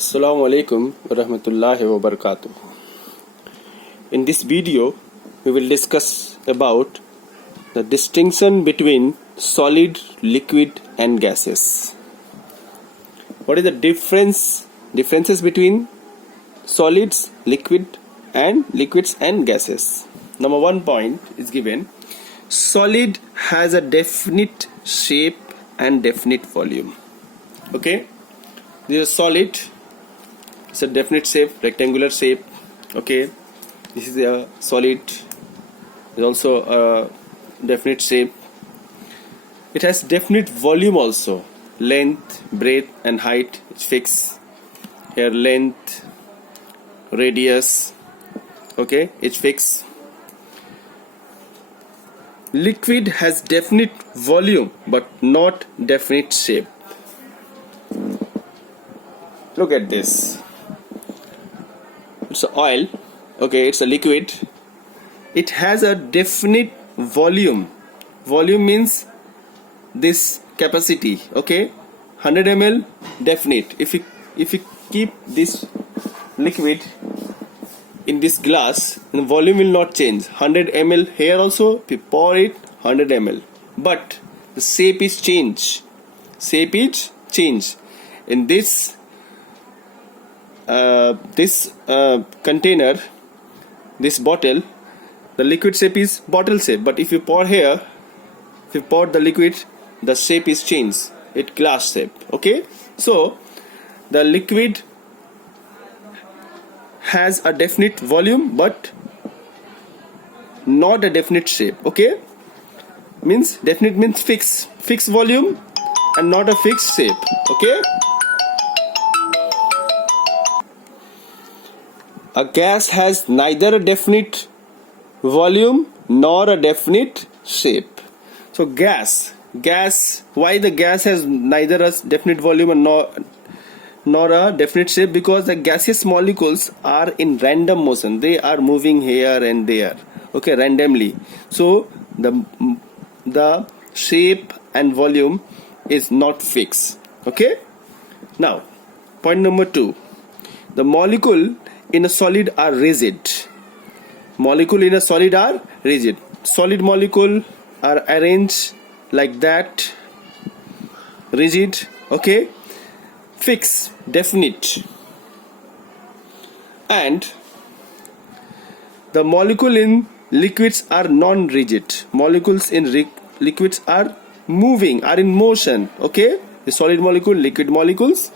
Assalamu alaikum wa rahmatullahi wa barakatuh. In this video, we will discuss about the distinction between solid, liquid and gases. What is the differences between solids, liquids and gases? Number 1 point is given. Solid has a definite shape and definite volume. Okay, this is solid. It's a definite shape, rectangular shape. Okay, this is a solid. It's also a definite shape. It has definite volume also. Length, breadth and height is fixed. Here length, radius, okay, it's fixed. Liquid has definite volume but not definite shape. Look at this. It's oil, okay, it's a liquid. It has a definite volume. Volume means this capacity, okay, 100 ml definite. If you keep this liquid in this glass, the volume will not change. 100 ml here also, if you pour it 100 ml, but the shape is change. Shape is change. In this container, this bottle, the liquid shape is bottle shape, but if you pour here, if you pour the liquid, the shape is changed, it glass shape. Okay, so the liquid has a definite volume but not a definite shape. Okay, means definite means fixed volume and not a fixed shape. Okay, a gas has neither a definite volume nor a definite shape. So gas, why the gas has neither a definite volume and nor a definite shape? Because the gaseous molecules are in random motion. They are moving here and there, okay, randomly. So the shape and volume is not fixed. Okay, now point number 2. The molecule in a solid are rigid. Molecule in a solid are rigid. Solid molecule are arranged like that, rigid, okay, fixed, definite. And the molecule in liquids are non-rigid. Molecules in liquids are moving, are in motion. Okay, the solid molecule, liquid molecules,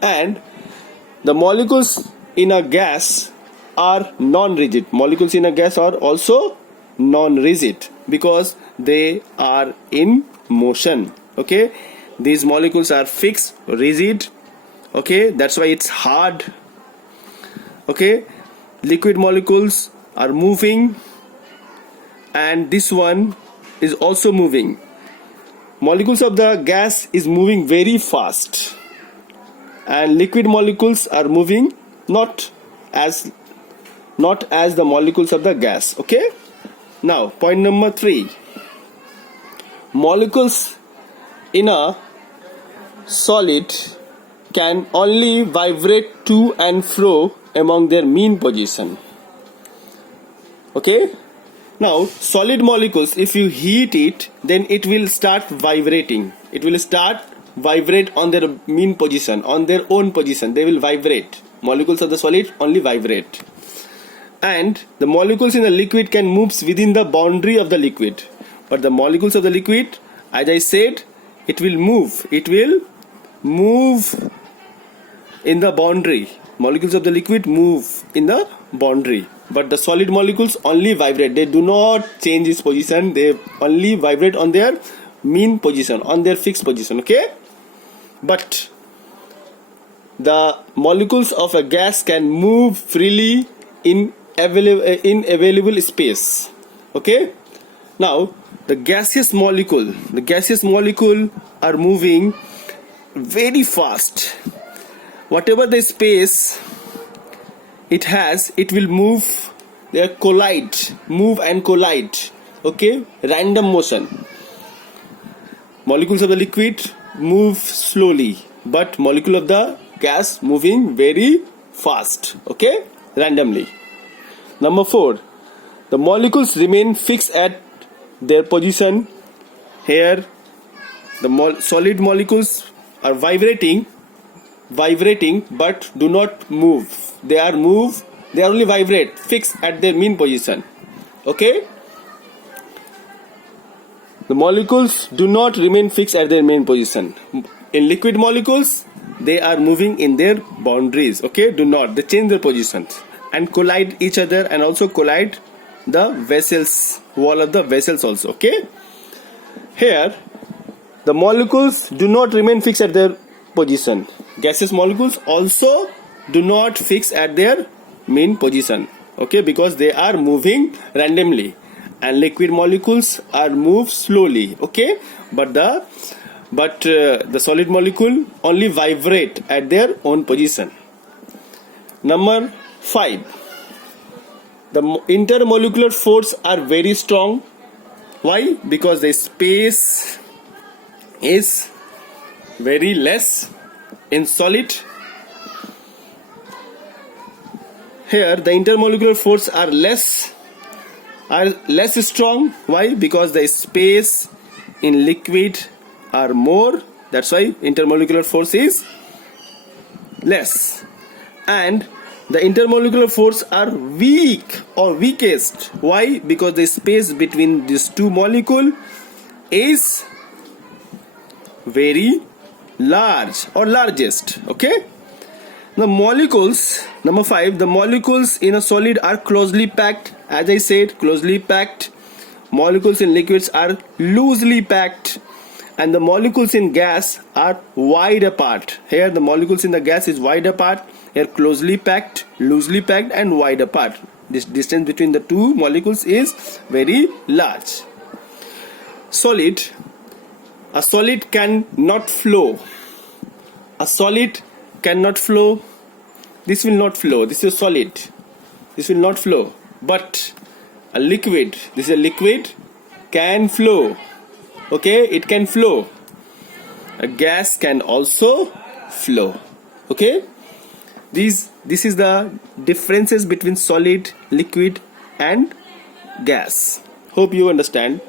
and the molecules in a gas are non-rigid. Molecules in a gas are also non-rigid because they are in motion. Okay, these molecules are fixed, rigid. Okay, that's why it's hard. Okay, liquid molecules are moving and this one is also moving. Molecules of the gas is moving very fast and liquid molecules are moving not as the molecules of the gas. Okay, now point number 3. Molecules in a solid can only vibrate to and fro among their mean position. Okay, now solid molecules, if you heat it, then it will start vibrating. It will start vibrate on their mean position, on their own position. They will vibrate. Molecules of the solid only vibrate. And the molecules in the liquid can move within the boundary of the liquid. But the molecules of the liquid, as I said, it will move. It will move in the boundary. Molecules of the liquid move in the boundary. But the solid molecules only vibrate. They do not change its position. They only vibrate on their mean position, on their fixed position. Okay? But the molecules of a gas can move freely in available space. Okay, now the gaseous molecule are moving very fast. Whatever the space it has, it will move. They move and collide. Okay, random motion. Molecules of the liquid move slowly, but molecule of the gas moving very fast, okay, randomly. Number 4, the molecules remain fixed at their position. Here the solid molecules are vibrating but do not move. They only vibrate, fixed at their mean position, okay. The molecules do not remain fixed at their main position. In liquid molecules, they are moving in their boundaries, okay, they change their positions and collide each other, and also collide the vessels, wall of the vessels also, okay. Here the molecules do not remain fixed at their position. Gaseous molecules also do not fix at their mean position, okay, because they are moving randomly, and liquid molecules are moved slowly, okay, but the solid molecule only vibrate at their own position. Number 5, the intermolecular force are very strong. Why? Because the space is very less in solid. Here the intermolecular force are less strong. Why? Because the space in liquid are more. That's why intermolecular force is less. And the intermolecular force are weak or weakest. Why? Because the space between these two molecules is very large or largest, okay. The molecules, number 5, the molecules in a solid are closely packed. As I said, closely packed. Molecules in liquids are loosely packed, and the molecules in gas are wide apart. Here the molecules in the gas is wide apart. Here closely packed, loosely packed, and wide apart. This distance between the two molecules is very large. Solid. A solid cannot flow. A solid cannot flow. This will not flow. This is solid. This will not flow. But a liquid, this is a liquid, can flow. Okay, it can flow. A gas can also flow. Okay, this is the differences between solid, liquid, and gas. Hope you understand.